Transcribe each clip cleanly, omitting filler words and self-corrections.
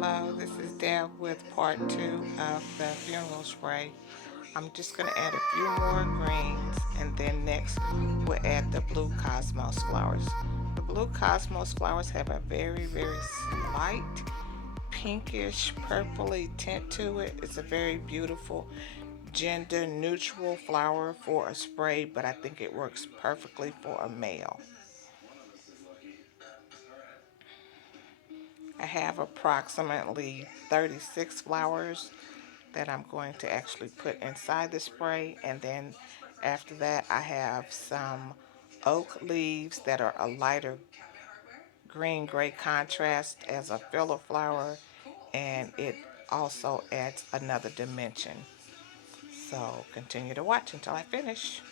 Hello, this is Deb with part 2 of the funeral spray. I'm just going to add a few more greens, and then next we'll add the blue cosmos flowers. The blue cosmos flowers have a very slight pinkish purpley tint to it. It's a very beautiful gender neutral flower for a spray, but I think it works perfectly for a male. I have approximately 36 flowers that I'm going to actually put inside the spray, and then after that I have some oak leaves that are a lighter green gray contrast as a filler flower, and it also adds another dimension. So continue to watch until I finish.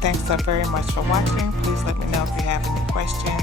Thanks so very much for watching. Please let me know if you have any questions.